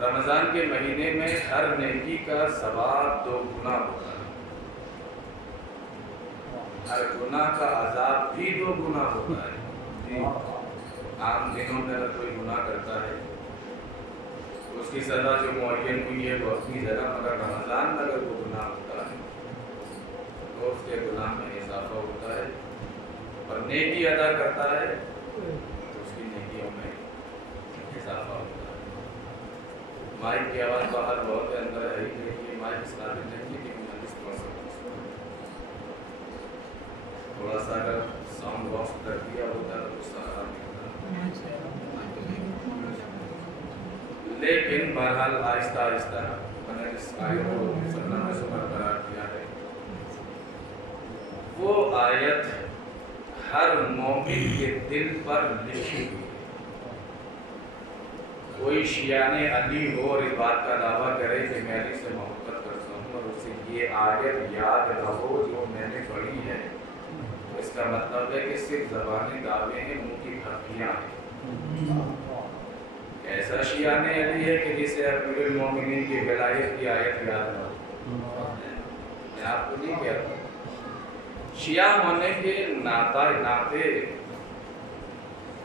رمضان کے مہینے میں ہر نیکی کا ثواب 2 گنا ہوتا ہے، ہر گناہ کا عذاب بھی 2 گنا ہوتا ہے۔ عام دنوں میں اگر کوئی گناہ کرتا ہے اس کی سزا جو معین ہوئی ہے وہ اپنی جگہ، مگر رمضان میں اگر وہ گناہ ہوتا ہے تو اس کے گناہ میں اضافہ ہوتا ہے، اور نیکی ادا کرتا ہے تو اس کی نیکیوں میں اضافہ ہوتا ہے۔ مائک کی آواز باہر بہت ہے، اندر ہے ہی نہیں، یہ مائک اس قابل نہیں ہے کہ میں اس پڑھ سکوں۔ تھوڑا سا اگر ساؤنڈ باکس کر دیا ہوتا تو اس کا آرام ملتا، لیکن بہرحال آہستہ آہستہ میں نے جس آیت کو مسلمان میں سمر قرار دیا ہے وہ آیت ہر مومن کے دل پر لکھی ہوئی۔ کوئی شیعان علی ہو اور اس بات کا دعویٰ کرے کہ میں علی سے محبت کرتا ہوں اور اسے یہ آیت یاد نہ ہو جو میں نے پڑھی ہے، تو اس کا مطلب ہے کہ صرف زبانی دعوے ہیں، منہ کی پھپتیاں ہیں۔ ایسا شیعان علی ہے کہ جسے امیر المومنین کی ولایت کی آیت یاد نہ ہو؟ میں آپ کو نہیں کہتا، شیعہ ہونے کے ناطے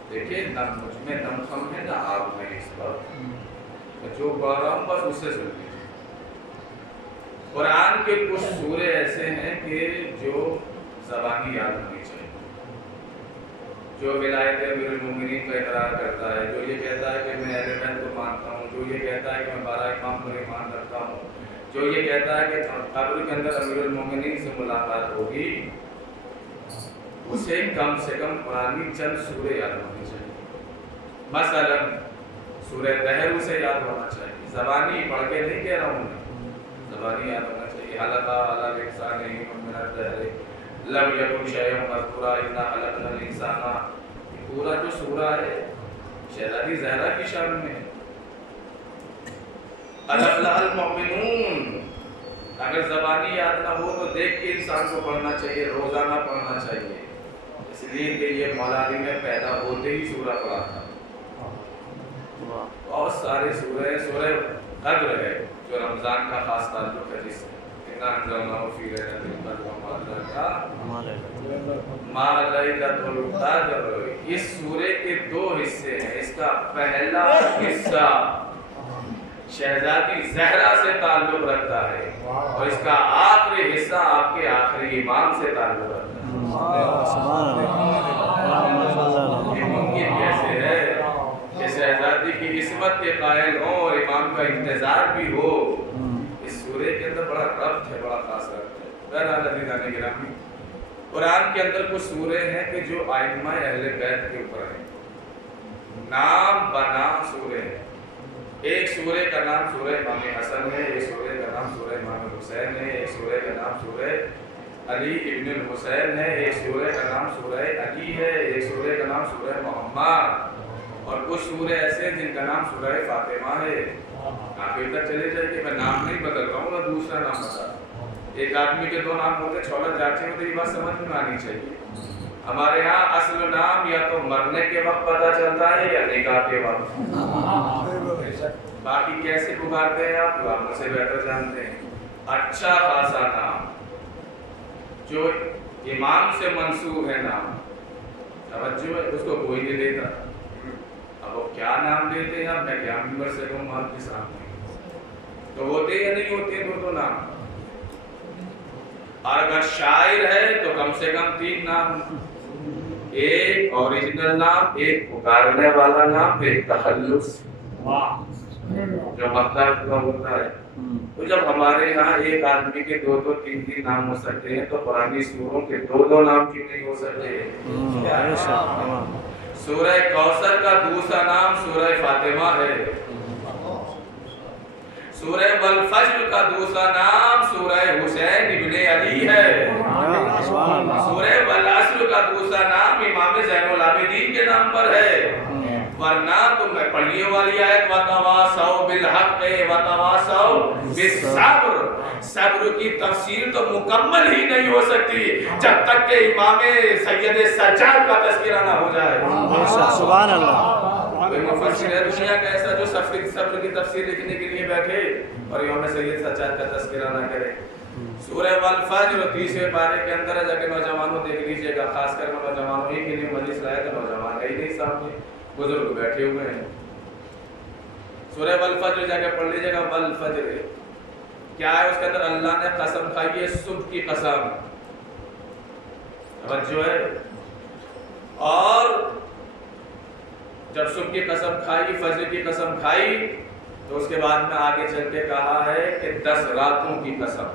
دیکھیں، نہ مجھ میں دم خم ہے نہ آپ میں اس پر، جو پڑھ رہا ہوں بس اس سے سن لیجیے۔ قرآن کے کچھ سورے ایسے ہیں کہ جو زبانی یاد ہونی چاہیے، جو ولایت امیر المومنین کا اقرار کرتا ہے، جو یہ کہتا ہے کہ میں اہل بیت کو مانتا ہوں، جو یہ کہتا ہے کہ میں 12 امام پر ایمان رکھتا ہوں، جو یہ کہتا ہے کہ قبر کے اندر امیر المومنین سے ملاقات ہوگی، اسے کم سے کم قرآنی چند سورے یاد ہونے چاہیے۔ مثلا سورہ دہر اسے یاد ہونا چاہیے، زبانی پڑھ کے نہیں کہہ رہا ہوں میں، زبانی یاد ہونا چاہیے۔ حلقہ علی لسان من الدہر لم یکن شیئا مذکورا انا خلقنا الانسان، پورا جو سورہ ہے شہزادی زہرا کی شان میں ہے۔ قد افلح المؤمنون، اگر زبانی یاد نہ ہو تو دیکھ کے انسان کو پڑھنا چاہیے، روزانہ پڑھنا چاہیے، اس لیے کہ یہ مولا علی میں پیدا ہوتے ہی سورہ پڑھا تھا۔ بہت سارے سورہ قدر ہے جو رمضان کا خاص تعلق ہے، جس سے انا انزلناہ فی لیلۃ القدر وما ادراک ما لیلۃ القدر۔ اس سورے کے 2 حصے ہیں، اس کا پہلا حصہ شہزادی زہرا سے تعلق رکھتا ہے اور اس کا آخری حصہ آپ کے آخری امام سے تعلق رکھتا ہے۔ یہ ممکن کیسے ہے کہ شہزادی کی عصمت کے قائل ہوں اور امام کا انتظار بھی ہو؟ اس سورے کے اندر بڑا ربط ہے، بڑا خاص ربط ہے۔ بہرحال عزیزان گرامی، قرآن کے اندر کچھ سورے ہیں کہ جو ائمہ اہل بیت کے اوپر ہیں، نام بنام سورے ہیں۔ ایک سورے کا نام سورہ امام حسن ہے، ایک سورے کا نام سورہ امام حسین ہے، ایک سورے کا نام سورہ علی ابن الحسین ہے، ایک سورے کا نام سورہ علی ہے، ایک سورے کا نام سورہ محمد، اور کچھ سورے ایسے ہیں جن کا نام سورہ فاطمہ ہے۔ آخر تک چلے جائے کہ میں نام نہیں بدل رہا ہوں، میں دوسرا نام بتا رہا ہوں۔ ایک آدمی کے 2 نام ہوتے، چھوڑا جاچے میں، تو یہ بات سمجھ میں آنی چاہیے۔ ہمارے ہاں اصل نام یا تو مرنے کے وقت پتہ چلتا ہے یا نکاح کے وقت، باقی کیسے پکارتے ہیں آپ مجھ سے بہتر جانتے ہیں۔ اچھا خاصا نام جو امام سے منسوب ہے، نام توجہ ہے، اس کو کوئی نہیں لیتا. اب وہ کیا نام لیتے ہیں، اب میں کیا ممبر سے کہوں آپ کے سامنے. تو ہوتے یا نہیں ہوتے دو نام. اور اگر شاعر ہے تو کم سے کم 3 نام، ایک اوریجنل نام، ایک پکارنے والا نام، ایک تخلص جو مطلب کا ہوتا ہے. تو جب ہمارے یہاں ایک آدمی کے 2 3 نام ہو سکتے ہیں تو قرآنی سوروں کے 2 نام کیوں نہیں ہو سکتے؟ سورہ کوثر کا دوسرا نام سورہ فاطمہ ہے. سورہ والفجر کا دوسرا نام سورہ حسین ابن علی ہے. سورہ والعصر کا دوسرا نام امام زین العابدین کے نام پر ہے. ورنہ تم پڑھنے والی آیت وَتَوَاصَوْا بِالْحَقِّ وَتَوَاصَوْا بِالصَّبْرِ، صبر کی تفسیر تو مکمل ہی نہیں ہو سکتی جب تک کہ امام سید سجاد کا تذکرہ نہ ہو جائے. سبحان اللہ. کوئی مفسر ہے دنیا کا ایسا جو صبر کی تفسیر لکھنے کے لیے بیٹھے اور امام سید سجاد کا تذکرہ نہ کرے. سورہ والفجر 30ویں پارے کے اندر جا کے نوجوانوں دیکھ لیجئے گا، خاص کر نوجوانوں ہی کے لیے مجلس لایا تو نوجوان ہے ہی نہیں سامنے، بزرگ بیٹھے ہوئے ہیں. سورہ والفجر جا کے پڑھ لیجئے گا. والفجر کیا ہے اس کے اندر؟ اللہ نے قسم کھائی ہے صبح کی قسم. توجہ ہے. اور جب صبح کی قسم کھائی، فجر کی قسم کھائی، تو اس کے بعد میں آگے چل کے کہا ہے کہ 10 راتوں کی قسم.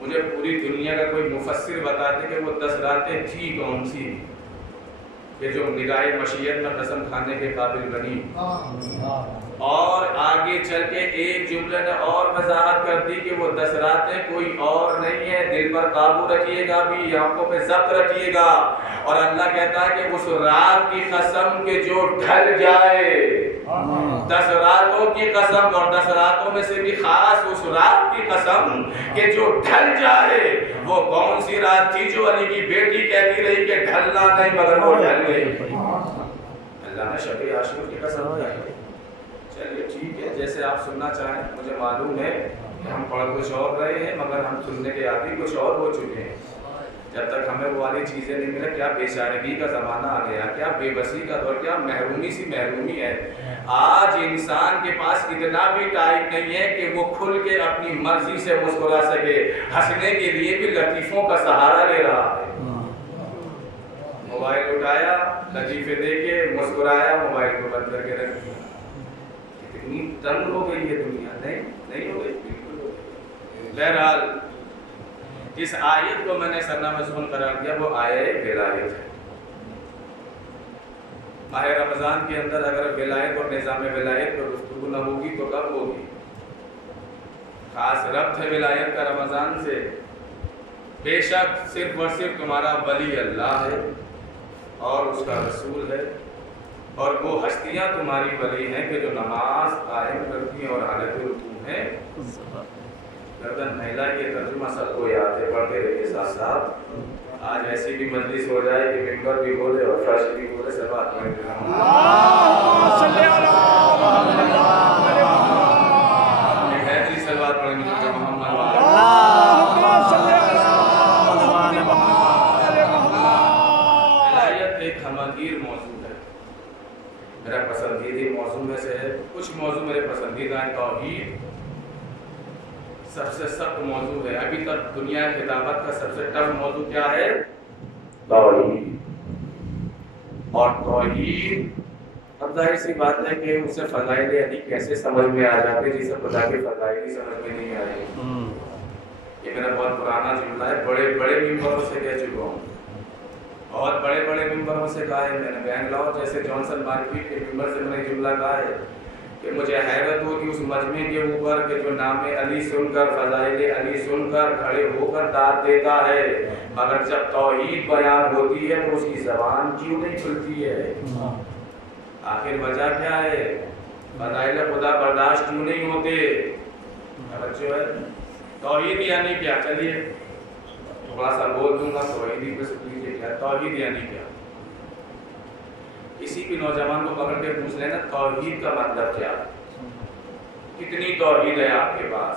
مجھے پوری دنیا کا کوئی مفسر بتا دے کہ وہ 10 راتیں تھی کون سی کہ جو نگاہ مشیت میں قسم کھانے کے قابل بنی. اور آگے چل کے ایک جملے نے اور وضاحت کر دی کہ وہ 10 راتیں کوئی اور نہیں ہے. دل پر قابو رکھیے گا بھی، آنکھوں پہ ضبط رکھیے گا. اور اللہ کہتا ہے کہ اس رات کی قسم کہ جو ڈھل جائے، 10 راتوں کی قسم، اور 10 راتوں میں سے بھی خاص اس رات کی قسم کہ جو ڈھل جائے. وہ کون سی رات تھی جو علی کی بیٹی کہتی رہی کہ ڈھلنا نہیں مگر وہ ڈھل گئی؟ اللہ نے شب عاشور کی قسم کھائی. چلیے ٹھیک ہے، جیسے آپ سننا چاہیں. مجھے معلوم ہے کہ ہم پڑھ کچھ اور رہے ہیں مگر ہم سننے کے عادی کچھ اور ہو چکے ہیں. جب تک ہمیں وہ والی چیزیں نہیں ملیں، کیا بے چارگی کا زمانہ آ گیا، کیا بے بسی کا دور، کیا محرومی سی محرومی ہے. آج انسان کے پاس اتنا بھی ٹائم نہیں ہے کہ وہ کھل کے اپنی مرضی سے مسکرا سکے. ہنسنے کے لیے بھی لطیفوں کا سہارا لے رہا ہے. موبائل اٹھایا، لطیفے دیکھے، مسکرایا، موبائل کو بند کر کے رکھ دیا. کتنی تنگ ہو گئی ہے دنیا. نہیں ہو گئی، بالکل ہو گئی. بہرحال جس آیت کو میں نے سرنامزون قرار دیا وہ آیت ولایت ہے. ماہ رمضان کے اندر اگر ولایت اور نظام ولایت پر گفتگو نہ ہوگی تو کب ہوگی؟ خاص ربط ہے ولایت کا رمضان سے. بے شک صرف اور صرف تمہارا ولی اللہ ہے اور اس کا رسول ہے، اور وہ ہستیاں تمہاری ولی ہیں کہ جو نماز قائم کرتی ہیں اور حالت رکوع ہیں. گردن پھیلا کے ترجمہ سب کو یاد ہے، پڑھتے رہیے ساتھ ساتھ. آج ایسی بھی مجلس ہو جائے کہ ممبر بھی بولے اور فرش بھی بولے، سب ہاتھ میں میرا پسندیدہ موضوع میں سے ہے. کچھ موضوع میرے پسندیدہ ہیں. توحید سب سے سخت موضوع ہے. ابھی تک دنیا خطابت کا سب سے ٹف موضوع کیا ہے؟ توحید. اور توحید اب ظاہر سی بات ہے کہ اسے فضائل علی کیسے سمجھ میں آ جاتے جسے خدا کے فضائل ہی سمجھ میں نہیں آئے. یہ میرا بہت پرانا جملہ ہے. بڑے بڑے ممبروں سے کہہ چکا ہوں، بہت بڑے بڑے ممبروں سے کہا ہے میں نے. بینگلور جیسے جانسن مارکیٹ کے ممبر سے میں نے جملہ کہا ہے کہ مجھے حیرت ہوتی اس مجمع کے اوپر کہ جو نام علی سن کر، فضائل علی سن کر کھڑے ہو کر داد دیتا ہے، مگر جب توحید بیان ہوتی ہے تو اس کی زبان کیوں نہیں کھلتی ہے؟ آخر وجہ کیا ہے؟ فضائل خدا برداشت کیوں نہیں ہوتے؟ توجہ ہے. توحید یعنی کیا؟ چلیے تھوڑا سا بول دوں گا، توحیدی پہ سن لیجیے. کیا توحید یعنی کیا؟ کسی بھی نوجوان کو پکڑ کے پوچھ لینا توحید کا مطلب کیا ہے. کتنی توحید ہے آپ کے پاس؟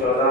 14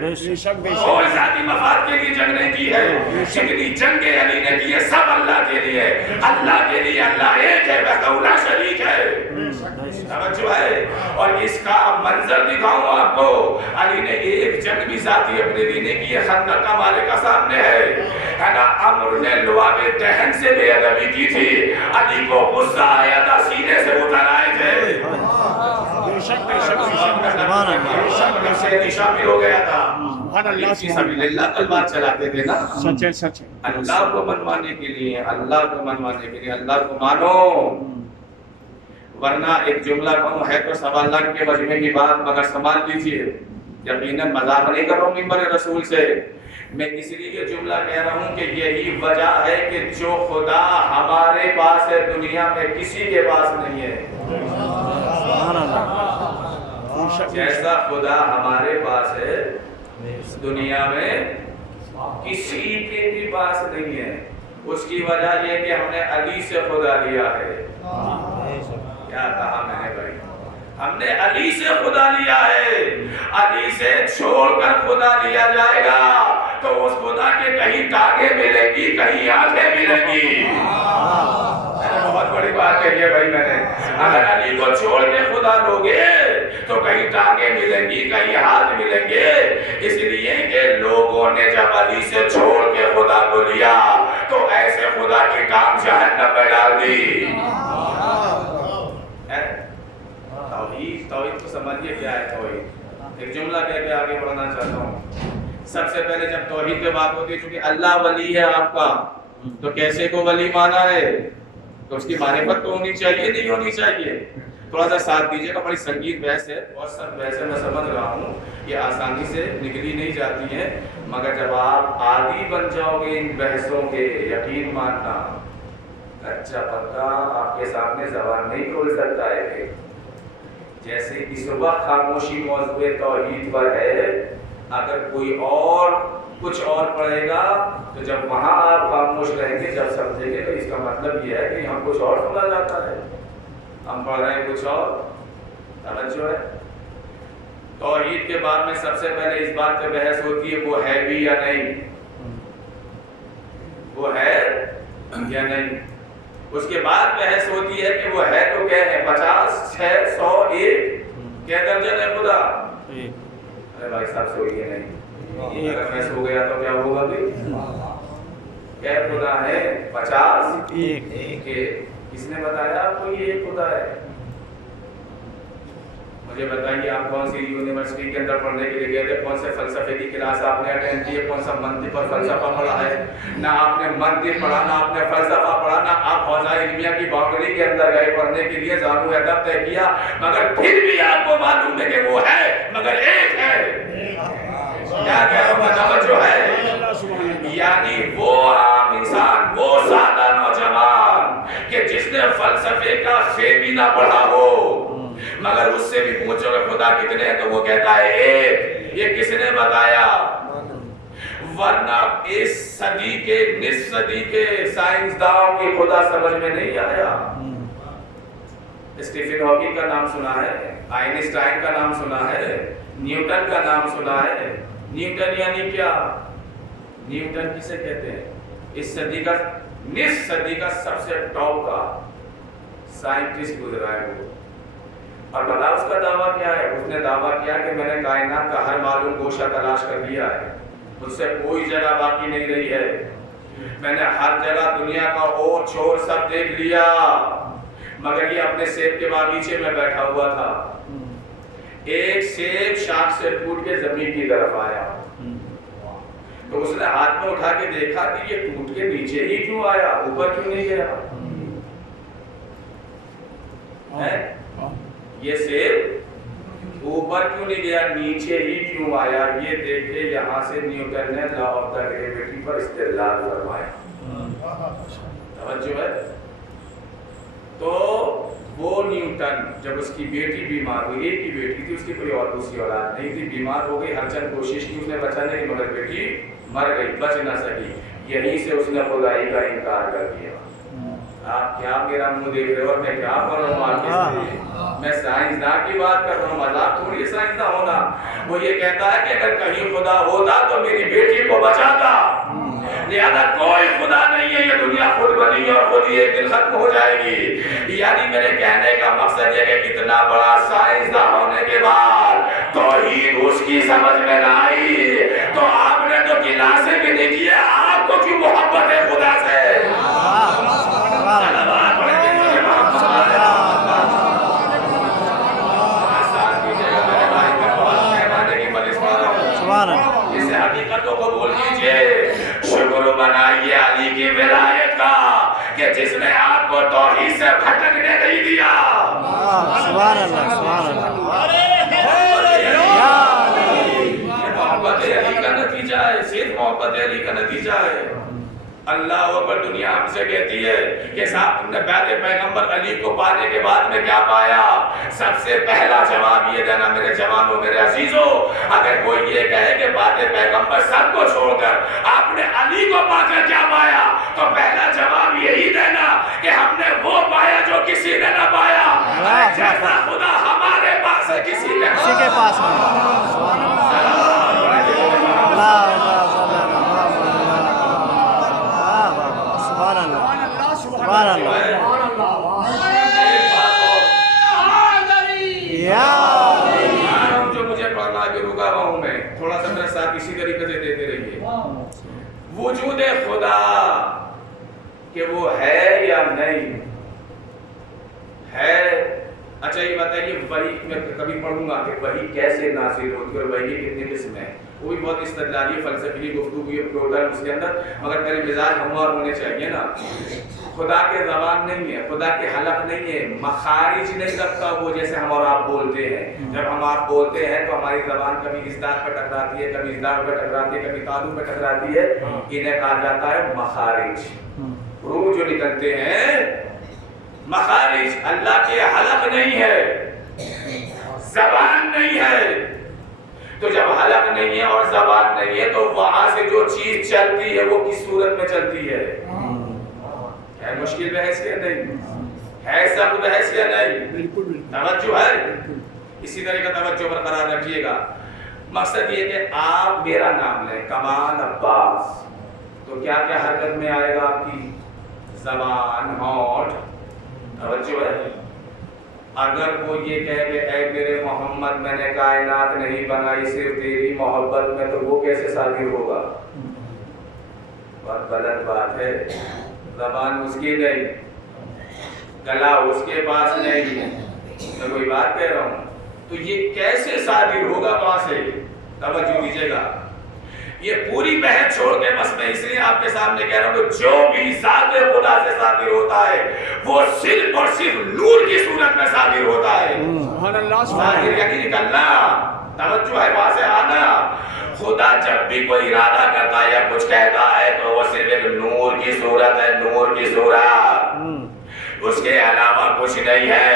کوئی ذاتی مفاد کے لیے جنگ نہیں کی ہے. جتنی جنگیں علی نے کی ہے سب اللہ کے لیے, اللہ کے لیے. اللہ ایک ہے, وحدہ لا شریک ہے. توجہ ہے. اور اس کا منظر دکھاؤں آپ کو, علی نے ایک جنگ بھی ذاتی اپنے لیے نہیں کی ہے. خندق کا مارکہ سامنے ہے نا. عمر نے لعاب دہن سے بے ادبی کی تھی, علی کو غصہ آیا تھا, سینے سے اتر آئے تھے. شامل ہو گیا تھا. اللہ تلوار چلاتے تھے نا, اللہ کو منوانے کے لیے, اللہ کو منوانے کے لیے. اللہ کو مانو, ورنہ ایک جملہ کہوں ہے تو 1.25 لاکھ کے مجمع کی بات, مگر سنبھال لیجیے. یقیناً مذاق نہیں کر رہا ہوں منبر رسول سے, میں اس لیے یہ جملہ کہہ رہا ہوں کہ یہی وجہ ہے کہ جو خدا ہمارے پاس ہے دنیا میں کسی کے پاس نہیں ہے. جیسا خدا ہمارے پاس ہے دنیا میں کسی کے بھی پاس نہیں ہے. اس کی وجہ یہ کہ ہم نے علی سے خدا لیا ہے. کیا کہا میں نے بھائی, ہم نے علی سے خدا لیا ہے. علی سے چھوڑ کر خدا لیا جائے گا تو اس خدا کے کہیں ٹانگیں ملیں گی, کہیں آنکھیں ملیں گی. بہت بڑی بات کہی ہے بھائی میں نے. اگر علی کو چھوڑ کے خدا لوگے تو کہیں ٹانگیں ملیں گی, کہیں ہاتھ ملیں گے. اس لیے کہ لوگوں نے جب علی سے چھوڑ کے خدا کو لیا تو ایسے خدا کی ٹانگ جہنم میں ڈال دی. توحید کو سمجھیے کیا ہے توحید. ایک جملہ کہہ کے آگے بڑھنا چاہتا ہوں. سب سے پہلے جب توحید پہ بات ہوتی ہے, چونکہ اللہ ولی ہے آپ کا, تو کیسے کو ولی مانا ہے تو اس کی معرفت تو ہونی چاہیے, نہیں ہونی چاہیے. تھوڑا سا ساتھ دیجیے گا, بڑی سنگیت بحث ہے, بہت سخت بحث ہے, میں سمجھ رہا ہوں, یہ آسانی سے نکلی نہیں جاتی ہے. مگر جب آپ عادی بن جاؤ گے ان بحثوں کے, یقین ماننا اچھا پکا آپ کے سامنے زبان نہیں کھول سکتا ہے. کہ جیسے اس وقت خاموشی موضوع توحید پر ہے, اگر کوئی اور کچھ اور پڑھے گا تو جب وہاں آپ خاموش رہیں گے, جب سمجھیں گے تو اس کا مطلب یہ ہے کہ ہم کچھ اور سنا جاتا ہے, ہم پڑھ رہے ہیں کچھ اور. توجہ ہے. توحید کے بعد میں سب سے پہلے اس بات پہ بحث ہوتی ہے وہ ہے بھی یا نہیں, وہ ہے یا نہیں. اس کے بعد بحث ہوتی ہے کہ وہ ہے تو کیا ہے, 50, 6, 100, 1 کیا درجن ہے خدا. ارے بھائی صاحب سوئیے نہیں, اگر میں سو گیا تو کیا ہوگا بھی. کیا خدا ہے 50, 1. کس نے بتایا آپ کو یہ ایک خدا ہے؟ مجھے بتائیے آپ کون سی یونیورسٹی کے اندر پڑھنے کے لیے گئے تھے, کون سے فلسفے کی کلاس آپ نے اٹینڈ کی ہے, کون سا منطق اور فلسفہ پڑھا ہے؟ نہ آپ نے منطق پڑھا, نہ آپ نے فلسفہ پڑھا, نہ آپ حوزہ علمیہ کی باؤنڈری کے اندر گئے پڑھنے کے لیے, زانو ادب طے کیا, مگر پھر بھی آپ کو معلوم ہے کہ وہ ہے مگر ایک ہے. کیا کہہ رہا ہوں, توجہ ہے. یعنی وہ عام انسان, وہ سادہ نوجوان کہ جس نے فلسفے کا خ بھی نہ پڑھا ہو, مگر اس سے بھی پوچھو کہ خدا کتنے ہیں تو وہ کہتا ہے ایک. یہ کس نے بتایا؟ ورنہ اس صدی کے, نصف صدی کے سائنسدانوں کی خدا سمجھ میں نہیں آیا. اسٹیفن ہاکنگ کا نام سنا ہے, آئنسٹائن کا نام سنا ہے, نیوٹن کا نام سنا ہے. نیوٹن یعنی کیا؟ نیوٹن کسے کہتے ہیں؟ اس صدی کا, نصف صدی کا سب سے ٹاپ کا سائنٹسٹ گزرا ہے وہ. اور بتا اس کا دعویٰ کیا ہے؟ اس نے دعویٰ کیا کہ میں نے کائنات کا ہر معلوم گوشہ تلاش کر لیا ہے, مجھ سے کوئی جگہ باقی نہیں رہی ہے, میں نے ہر جگہ دنیا کا اور چھوڑ سب دیکھ لیا, مگر یہ اپنے سیب کے باغیچے میں بیٹھا ہوا تھا. ایک سیب شاخ سے ٹوٹ کے زمین کی طرف آیا, تو اس نے ہاتھ میں اٹھا کے دیکھا کہ یہ ٹوٹ کے نیچے ہی کیوں آیا, اوپر کیوں نہیں گیا. یہ سیب اوپر کیوں نہیں گیا, نیچے ہی کیوں آیا. یہ دیکھے یہاں سے نیوٹن نے لا آف دا گریویٹی پر استدلال فرمایا. توجہ ہے. تو وہ نیوٹن جب اس کی بیٹی بیمار ہوئی, ایک ہی بیٹی تھی, اس کی کوئی اور دوسری اولاد نہیں تھی, بیمار ہو گئی, ہر چند کوشش کی اس نے بچانے کی, مگر بیٹی مر گئی, بچ نہ سکی. یہیں سے اس نے خدائی کا انکار کر دیا. آپ کیا میرا منہ دیکھ رہے ہو اور میں کیا پڑھ رہا ہوں آپ کے سے؟ میں سائنسداں کی بات کر رہا ہوں، مذاق تھوڑی سائنسداں ہونا۔ وہ یہ کہتا ہے کہ اگر کہیں خدا ہوتا تو میری بیٹی کو بچاتا، لہذا کوئی خدا نہیں ہے، یہ دنیا خود بنی ہے اور خود ہی ایک دن ختم ہو جائے گی۔ یعنی میرے کہنے کا مقصد یہ کہ اتنا بڑا سائنسداں ہونے کے بعد توحید اس کی سمجھ میں نہ آئی تو آپ نے تو کلاسیں بھی نہیں کی، آپ کو کیوں محبت ہے خدا سے؟ اس حقیقت کو قبول کیجئے، شکر منائیے علی کی ولایت کا کہ جس نے آپ کو توحید سے بھٹکنے نہیں دیا۔ سبحان اللہ، سبحان اللہ۔ محبت علی کا نتیجہ ہے، صرف محبت علی کا نتیجہ ہے۔ اللہ اکبر، دنیا ہم سے کہتی ہے کہ صاحب تم نے بیعت پیغمبر علی کو پانے کے بعد میں کیا پایا؟ سب سے پہلا جواب یہ دینا میرے جوانوں، میرے عزیزوں، اگر کوئی یہ کہے کہ بیعت پیغمبر سب کو چھوڑ کر آپ نے علی کو پا کر کیا پایا، تو پہلا جواب یہی دینا کہ ہم نے وہ پایا جو کسی نے نہ پایا، جیسا خدا ہمارے پاس ہے کسی کے پاس جو مجھے پڑھنا کہ رکا ہوا ہوں میں، تھوڑا سا میرا ساتھ اسی طریقے سے دیتے رہیے۔ وجود خدا کہ وہ ہے یا نہیں ہے؟ اچھا یہ بتائیے، وحی میں کبھی پڑھوں گا کہ وحی کیسے نازل ہوتی ہے اور وحی کی کتنی قسم ہے، وہ بھی بہت استدلالی فلسفی گفتگو ہوتا ہے اس کے اندر، مگر میرے مزاج ہموار ہونے چاہیے نا۔ خدا کے زبان نہیں ہے، خدا کے حلق نہیں ہے، مخارج نہیں رکھتا وہ جیسے ہم اور آپ بولتے ہیں۔ جب ہم آپ بولتے ہیں تو ہماری زبان کبھی ازداد پہ ٹکراتی ہے، کبھی ازداد پہ ٹکراتی ہے، کبھی تالو پہ ٹکراتی ہے، انہیں کہا جاتا ہے مخارج، حروف جو نکلتے ہیں مخارج۔ اللہ کے حلق نہیں ہے، زبان نہیں ہے، تو جب حلق نہیں ہے اور زبان نہیں ہے تو وہاں سے جو چیز چلتی ہے وہ کس صورت میں چلتی ہے؟ ہے مشکل بحث یا نہیں؟ ہے سخت بحث یا نہیں؟ توجہ ہے؟ اسی طرح کا توجہ برقرار رکھیے گا۔ مقصد یہ کہ آپ میرا نام لیں کمال عباس، تو کیا کیا حرکت میں آئے گا آپ کی؟ زبان، ہونٹ، توجہ ہے۔ اگر وہ یہ کہے کہ اے میرے محمد میں نے کائنات نہیں بنائی صرف تیری محبت میں، تو وہ کیسے صادر ہوگا؟ بہت غلط بات ہے۔ زبان اس کی نہیں، گلا اس کے پاس نہیں، میں کوئی بات کہہ رہا ہوں، تو یہ کیسے صادر ہوگا وہاں سے؟ توجہ دیجیے گا۔ یہ پوری بحث چھوڑ کے بس میں اس لیے آپ کے سامنے کہہ رہا ہوں کہ جو بھی ذات خدا سے صادر ہوتا ہے وہ صرف اور صرف نور کی صورت میں صادر ہوتا ہے۔ سبحان اللہ، صادر یعنی نکلنا، توجہ ہے، وہاں سے آنا۔ خدا جب بھی کوئی ارادہ کرتا ہے یا کچھ کہتا ہے تو وہ صرف ایک نور کی صورت ہے، نور کی صورت، اس کے علاوہ کچھ نہیں ہے۔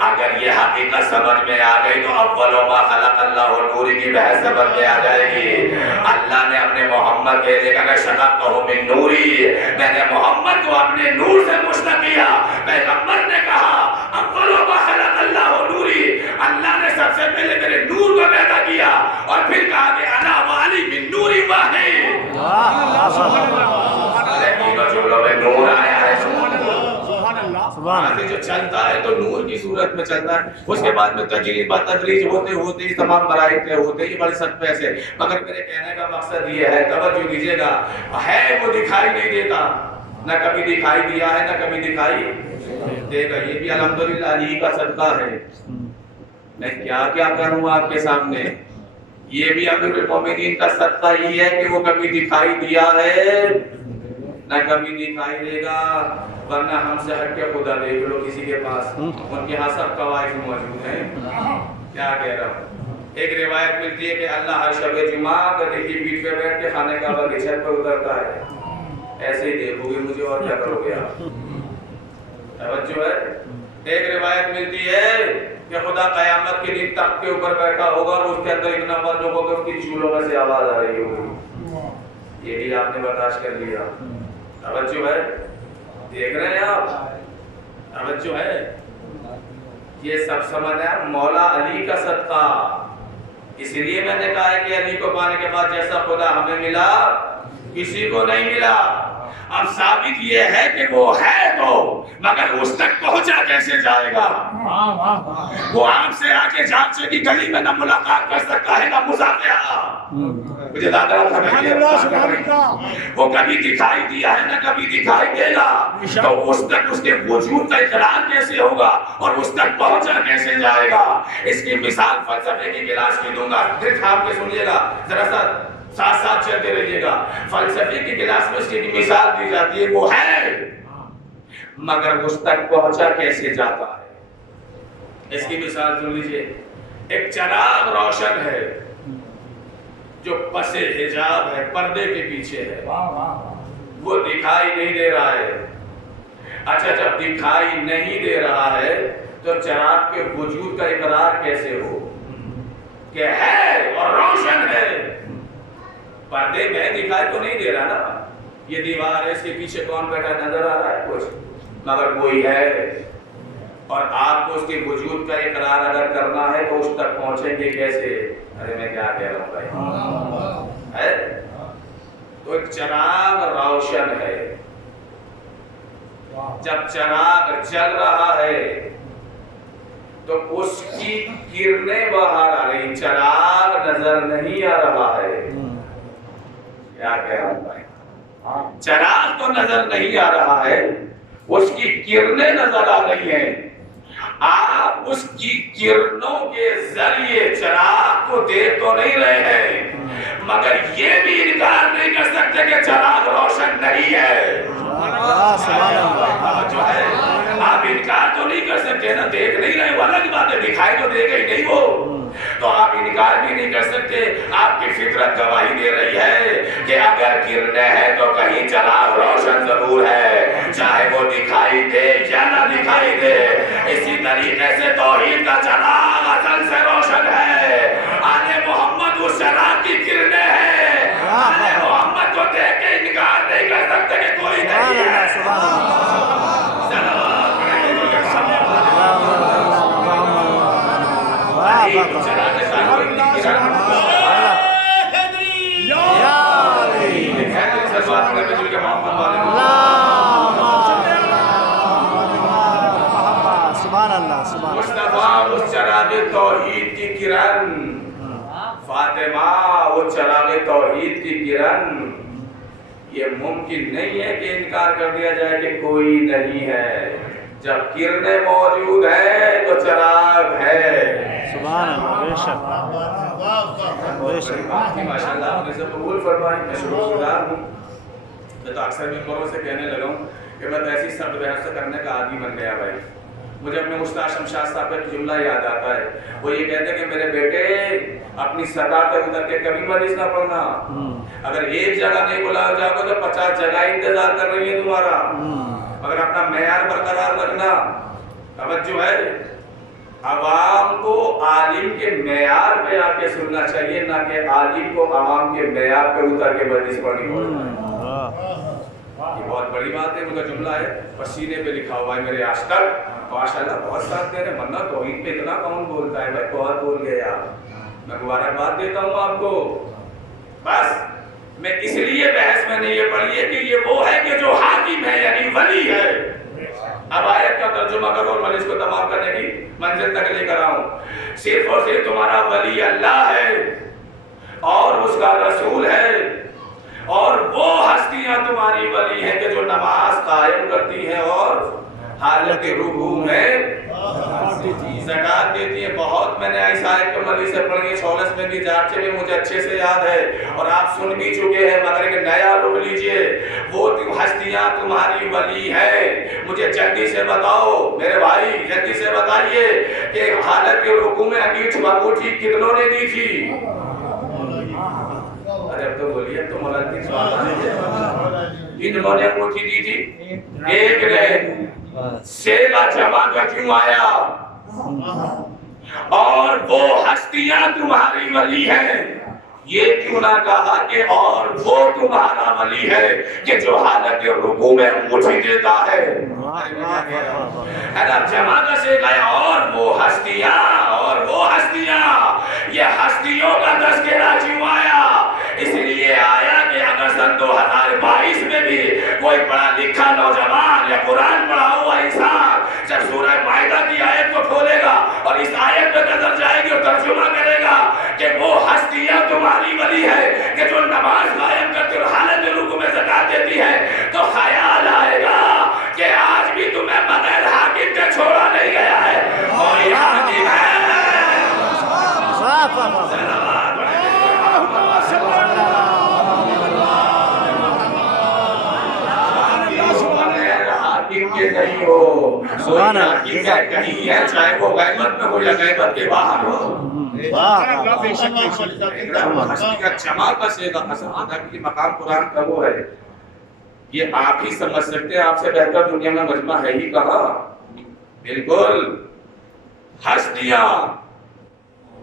اگر یہ حقیقت سمجھ میں آ گئی تو اول ما خلق اللہ نور کی بحث سمجھ میں آ جائے گی۔ اللہ نے اپنے محمد کے لیے کہا شققتہ من نوری، میں نے محمد کو اپنے نور سے مشتق کیا۔ پیغمبر نے کہا اول ما خلق اللہ نوری، اللہ نے سب سے پہلے میرے نور کو پیدا کیا اور پھر کہا کہ انا والی من نوری واحد۔ تینوں جملوں میں نور آیا ہے، جو چلتا ہے تو نور کی صورت میں چلتا ہے۔ اس کے بعد میں تدریج ہوتے ہوتے تمام مراحل ہوتے ہی بڑے سخت پیسے، مگر میرے کہنے کا مقصد یہ ہے، توجہ دیجیے گا، ہے وہ دکھائی نہیں دیتا، نہ کبھی دکھائی دیا ہے نہ کبھی دکھائی دے گا۔ یہ بھی الحمدللہ علی کا صدقہ ہے۔ میں کیا کیا کروں آپ کے سامنے، یہ بھی امیر المومنین کا صدقہ ہی ہے کہ وہ کبھی دکھائی دیا ہے نہ کبھی دکھائی دے گا، ورنہ ہم سے ہٹ کے خدا دیکھ لو کسی کے پاس، ان کے ہاں سب قواعد موجود ہیں۔ کیا کہہ رہا ہوں، ایک روایت ملتی ہے کہ اللہ ہر شب جمعہ گدھے کی پیٹھ پہ بیٹھ کے خانہ کعبہ کی چھت پر اترتا ہے۔ ایسے ہی دیکھو گے مجھے اور کیا کرو گے آپ؟ توجہ ہے۔ ایک روایت ملتی ہے کہ خدا قیامت کے دن تخت کے اوپر بیٹھا ہوگا اور اس کے اندر اتنا مرد ہوگا کہ اس کی چولوں میں سے آواز آ رہی ہوگی۔ یہ بھی آپ نے برداشت کر لیا، توجہ ہے۔ دیکھ رہے ہیں آپ، توجہ ہے، یہ سب سمجھنا ہے مولا علی کا صدقہ. اس لیے میں نے کہا ہے کہ علی کو پانے کے بعد جیسا خدا ہمیں ملا کسی کو نہیں ملا. اب ثابت یہ ہے کہ وہ ہے تو، مگر اس تک پہنچا کیسے جائے گا؟ وہ آپ سے آگے جانچے کی گلی میں نہ ملاقات کر سکتا ہے نہ مصافحہ. مجھے دادا وہ کبھی دکھائی دیا ہے نہ کبھی دکھائی دے گا، تو اس تک اس کے وجود کا اقرار کیسے ہوگا اور اس تک پہنچا کیسے جائے گا؟ اس کی مثال فلسفے کی کلاس کی دوں گا، پھر تھام کے سنیے گا، ذرا سا ساتھ ساتھ چلتے رہیے گا. فلسفے کی کلاس میں اس کی مثال دی جاتی ہے، وہ ہے مگر اس تک پہنچا کیسے جاتا ہے. اس کی مثال سن لیجیے. ایک چراغ روشن ہے جو پس حجاب ہے، پردے کے پیچھے ہے، وہ دکھائی نہیں دے رہا ہے. اچھا جب دکھائی نہیں دے رہا ہے تو چراغ کے وجود کا اقرار کیسے ہو کہ ہے اور روشن ہے؟ پردے میں دکھائی تو نہیں دے رہا نا. یہ دیوار ہے، اس کے پیچھے کون بیٹھا نظر آ رہا ہے کچھ، مگر وہی ہے. اور آپ کو اس کے وجود کا اقرار اگر کرنا ہے تو اس تک پہنچیں گے کیسے؟ ارے میں کیا کہہ رہا ہوں بھائی، تو ایک چراغ روشن ہے. جب چراغ جل رہا ہے تو اس کی کرنیں باہر آ رہی، چراغ نظر نہیں آ رہا ہے. کیا کہہ رہا ہوں بھائی، چراغ تو نظر نہیں آ رہا ہے، اس کی کرنیں نظر آ رہی ہیں. آپ اس کی کرنوں کے ذریعے چراغ کو دیکھ تو نہیں رہے ہیں، مگر یہ بھی انکار نہیں کر سکتے کہ چراغ روشن نہیں ہے. جو ہے آپ انکار تو نہیں کر سکتے نا، دیکھ نہیں رہے وہ الگ بات ہے، دکھائی تو دے گا ہی نہیں وہ، تو آپ انکار بھی نہیں کر سکتے. آپ کی فطرت گواہی دے رہی ہے کہ اگر کرنیں ہیں تو کہیں چراغ روشن ضرور ہے، چاہے وہ دکھائی دے یا نہ دکھائی دے. اسی طریقے سے توحید کا چراغ اصل سے روشن ہے. آل محمد اس چراغ کی کرنیں ہیں، آل محمد کو دیکھ کے انکار نہیں کر سکتے کہ کوئی نہیں ہے. مصطفیٰ اس چراغ توحید کی کرن، فاطمہ وہ چراغ توحید کی کرن. یہ ممکن نہیں ہے کہ انکار کر دیا جائے کہ کوئی نہیں ہے. جب کرنیں موجود ہیں تو چراغ ہے. سبحان اللہ، بے شک بے شک. ماشاءاللہ آپ نے سب قبول فرمائیں. میں شکر گزار ہوں. میں تو اکثر ممبروں سے کہنے لگا ہوں کہ میں تو ایسی سب بحث کرنے کا عادی بن گیا بھائی. مجھے اپنے استاد شمشاد صاحب کا جملہ یاد آتا ہے. وہ یہ کہتے ہیں کہ میرے بیٹے اپنی سطح پہ اتر کے کبھی مریض نہ پڑنا. اگر ایک جگہ نہیں بلایا جاؤ گے تو 50 جگہ انتظار کر رہی ہے تمہارا. مگر اپنا معیار برقرار رکھنا. توجہ ہے، عوام کو عالم کے معیار پہ آ کے سننا چاہیے، نہ کہ عالم کو عوام کے معیار پہ اتر کے مریض پڑھنی پڑے. یہ بہت بڑی بات ہے. ان کا جملہ ہے پسینے پہ لکھا ہوا ہے میرے آج تک. ماشاءاللہ بہت ساتھ دے رہے ہیں، ورنہ توحید پہ اتنا کون بولتا ہے بھائی، بہت بول گئے آپ. میں مبارکباد دیتا ہوں آپ کو. بس میں اس لیے بحث میں نے یہ پڑھی ہے کہ یہ وہ ہے کہ جو حاکم ہے یعنی ولی ہے. اب آیت کا ترجمہ کرو اور میں اس کو تمام کرنے کی منزل تک لے کر آؤں. صرف اور صرف تمہارا ولی اللہ ہے اور اس کا رسول ہے، اور وہ ہستیاں تمہاری ولی ہیں کہ جو نماز قائم کرتی ہیں اور حالت رکوع میں زکات دیتی ہیں. بہت میں نے اس آیت کو مدی سے پڑھی ہے، 46 میں بھی جارچے میں مجھے اچھے سے یاد ہے اور آپ سن بھی چکے ہیں، مگر ایک نیا رخ لیجئے. وہ ہستیاں تمہاری ولی ہیں. مجھے جلدی سے بتاؤ میرے بھائی، جلدی سے بتائیے کہ حالت رکوع میں انگیٹھی کتنوں نے دی تھی؟ ارے اب تو بولیے، اب تو مولانا سوال آنے کتنوں نے انگیٹھی دی تھی؟ ایک نے. سیلا جمع کا کیوں آیا؟ اور وہ ہستیاں تمہاری ولی ہیں یہ کیوں نہ کہا کہ اور وہ تمہارا ولی ہے کہ جو حالت رکوع میں انگوٹھی دیتا ہے؟ جمع سے گیا اور وہ ہستیاں یہ ہستیوں کا تذکرہ کیوں آیا؟ اس لیے آیا کہ اگر سن 2022 میں بھی کوئی پڑھا لکھا نوجوان یا قرآن پڑھا ہوا انسان جب سورہ مائدہ کی آیت کو کھولے گا اور اس آیت پہ نظر جائے گی اور ترجمہ کرے گا کہ وہ ہستیاں تمہاری ولی ہے کہ جو نماز قائم کرتے اور حالت رکوع میں زکات دیتی ہے، تو خیال آئے گا کہ آج بھی تمہیں بغیر حاکم کے چھوڑا نہیں گیا ہے، کوئی حاکم ہے۔ کہ نہیں ہو سبحان اللہ کہیں ہے، چاہے وہ غیبت میں ہو یا غیبت کے باہر ہو، ہستی کا جمع کا صیغہ قسم ادا کی مقام قرآن کا وہ ہے، یہ آپ ہی سمجھ سکتے ہیں، آپ سے بہتر دنیا میں مجمع ہے ہی کہاں؟ بالکل ہستیاں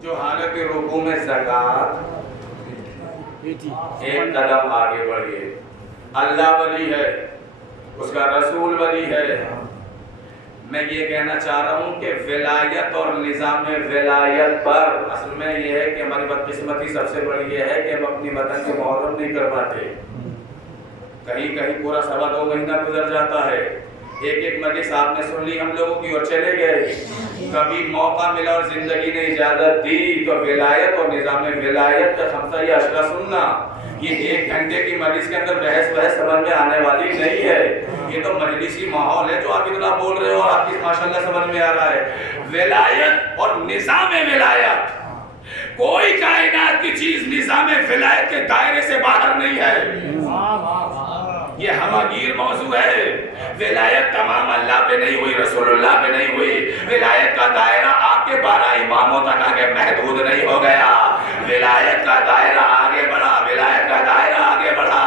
جو حالت رکوع میں زکات ایک قدم آگے بڑھیے، اللہ ولی ہے، اس کا رسول ولی ہے۔ میں یہ کہنا چاہ رہا ہوں کہ ولایت اور نظام ولایت پر اصل میں یہ ہے کہ ہماری بدقسمتی سب سے بڑی یہ ہے کہ ہم اپنی وطن کے محرم نہیں کر پاتے، کہیں کہیں پورا 2.25 مہینہ گزر جاتا ہے، ایک مجلس آپ نے سن لی ہم لوگوں کی اور چلے گئے، کبھی موقع ملا اور زندگی نے اجازت دی تو ولایت اور نظام ولایت کا خمسہ یا عشرہ سننا، یہ 1 گھنٹے کی مجلس کے اندر بحث سمجھ میں آنے والی نہیں ہے، یہ تو مجلسی ماحول ہے جو آپ اتنا بول رہے ہو اور آپ کی ماشاءاللہ سمجھ میں آ رہا ہے۔ ولایت اور نظام ولایت، کوئی کائنات کی چیز نظام ولایت کے دائرے سے باہر نہیں ہے، یہ ہماگیر موضوع ہے۔ ولایت تمام اللہ پہ نہیں ہوئی، رسول اللہ پہ نہیں ہوئی، ولایت کا دائرہ آپ کے 12 اماموں تک آگے محدود نہیں ہو گیا، ولایت کا دائرہ آگے بڑھا، ولایت کا دائرہ آگے بڑھا۔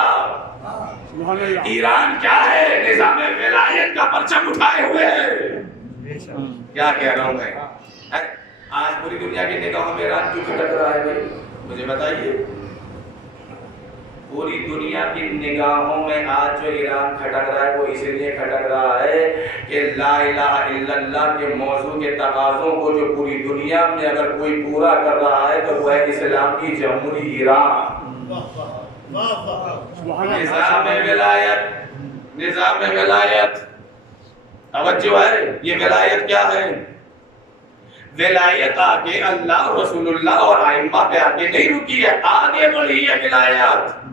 ایران کیا ہے؟ نظام ولایت کا پرچم اٹھائے ہوئے ہے۔ کیا کہہ رہا ہوں میں؟ آج پوری دنیا کی نگاہوں میں ایران کیوں کھٹک رہا ہے بھائی؟ مجھے بتائیے، پوری دنیا کی نگاہوں میں آج جو ایران کھٹک رہا ہے وہ اس لیے کھٹک رہا ہے کہ لا الہ الا اللہ کے موضوع کے تقاضوں کو جو پوری دنیا میں اگر کوئی پورا کر رہا ہے تو وہ ہے اسلام کی جمہوری ایران۔ نظام ولایت توجہ ہے، یہ ولایت کیا ہے؟ ولایت آگے اللہ رسول اللہ اور ائمہ پہ آگے نہیں رکی ہے، آگے بڑھی ہے ولایت۔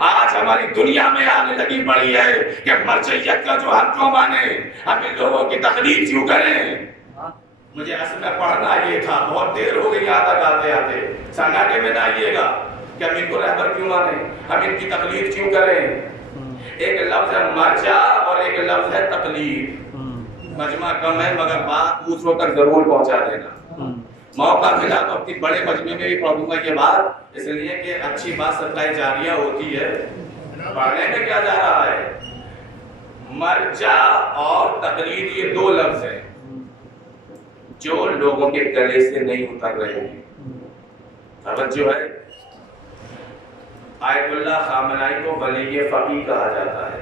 آج ہماری دنیا میں آنے لگی پڑی ہے کہ مرجعیت کا جو ہم کیوں مانے، ہم ان لوگوں کی تقلید کیوں کریں۔ مجھے اصل میں پڑھنا یہ تھا، بہت دیر ہو گئی یہاں تک آتے آتے، سناٹے میں نہ آئیے گا کہ ہم ان کو رہبر کیوں مانیں، ہم ان کی تقلید کیوں کریں۔ ایک لفظ ہے مرجع اور ایک لفظ ہے تقلید۔ مجمع کم ہے مگر بات دوسروں تک ضرور پہنچا دینا، موقع ملا تو اپنی بڑے مجمع میں بھی پڑھ دوں گا یہ بات، اس لیے کہ اچھی بات صدقہ جاریہ ہوتی ہے۔ پڑھنے میں کیا جا رہا ہے؟ مرجع اور تقلید یہ 2 لفظ ہیں جو لوگوں کے گلے سے نہیں اتر رہے ہیں۔ توجہ ہے، آیت اللہ خامنائی کو ولی فقیہ کہا جاتا ہے۔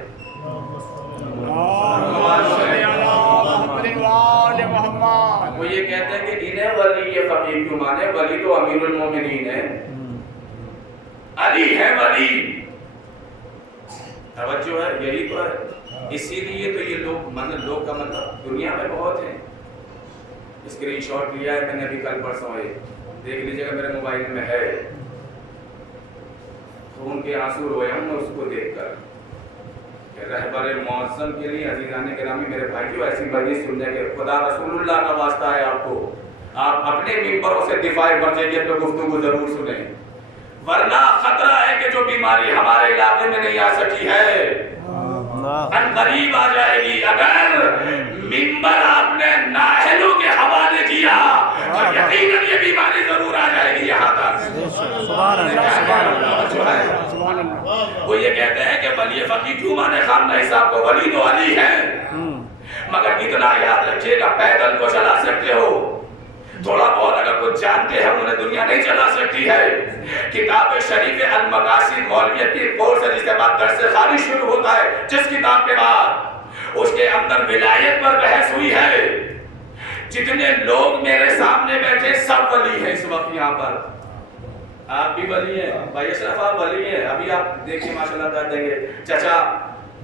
وہ یہ کہتے ہیں کہ انہیں ولی فقیہ کیوں مانے؟ ولی تو امیر المومنین ہے، علی ہے ولی۔ توجہ ہے، یہی تو ہے، اسی لیے تو یہ لوگ لوگ کا مطلب دنیا میں بہت ہیں۔ اسکرین شاٹ لیا ہے میں نے ابھی کل پرسوں، دیکھ لیجیے گا میرے موبائل میں ہے، خون کے آنسو روئے ہوں اس کو دیکھ کر کہ رہبر معظم کے لیے عزیزان گرامی میرے بھائیوں ایسی مجلس سننے کے خدا رسول اللہ کا واسطہ ہے آپ کو، آپ اپنے ممبروں سے دفاع مرجعیت پہ گفتگو ضرور سنیں، ورنہ خطرہ ہے کہ جو بیماری ہمارے علاقے میں نہیں آ سکی ہے ان قریب آ جائے گی۔ اگر ممبر آپ نے نااہلوں کے حوالے کیا تو یقیناً یہ بیماری ضرور آ جائے گی یہاں تک۔ سبحان اللہ، سبحان اللہ، سبحان اللہ۔ وہ یہ کہتے ہیں کہ ولی فقیہ کیوں مانے؟ خامنہ صاحب کو ولی تو علی ہے، مگر اتنا یاد رکھیے گا پیدل کو چلا سکتے ہو تھوڑا بہت اگر کچھ جانتے ہیں انہیں دنیا نہیں چلا سکتی ہے. کتاب شریف المقاصد مولویت کی کورس ہے جس کے بعد درس خارج شروع ہوتا ہے. جس کتاب کے بعد اس کے اندر ولایت پر بحث ہوئی ہے. جتنے لوگ میرے سامنے بیٹھے سب ولی ہیں اس وقت یہاں پر. آپ بھی ولی ہیں بھائی اشرف، آپ ولی ہیں. ابھی آپ دیکھیں ماشاءاللہ کر دیں گے چچا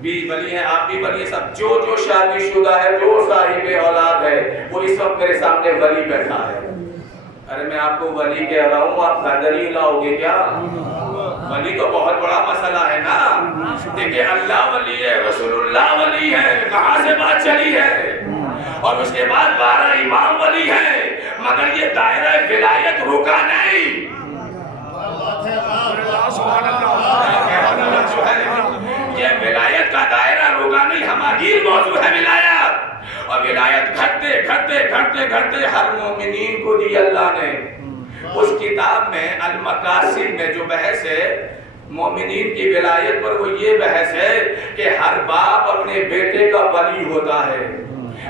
بھی ولی ہیں، آپ بھی ولی ہیں. سب جو شادی شدہ ہے، جو صاحب اولاد ہے، وہ اس وقت میرے سامنے ولی بیٹھا ہے. ارے میں آپ کو ولی کہہ رہا ہوں، آپ قدری لاؤ گے کیا؟ ولی تو بہت بڑا مسئلہ ہے نا. دیکھیں اللہ ولی ہے، رسول اللہ ولی ہے، کہاں سے بات چلی ہے. اور اس کے بعد 12 امام ولی ہیں، مگر یہ دائرہ ولایت رکا نہیں. یہ ولایت کا دائرہ رکا نہیں، ہماگیر موضوع ہے ولایت. اور ولایت گھٹتے گھٹتے گھٹتے گھٹتے ہر مومنین کو دی اللہ نے. اس کتاب میں المقاصد میں جو بحث ہے مومنین کی ولایت پر، وہ یہ بحث ہے کہ ہر باپ اپنے بیٹے کا ولی ہوتا ہے.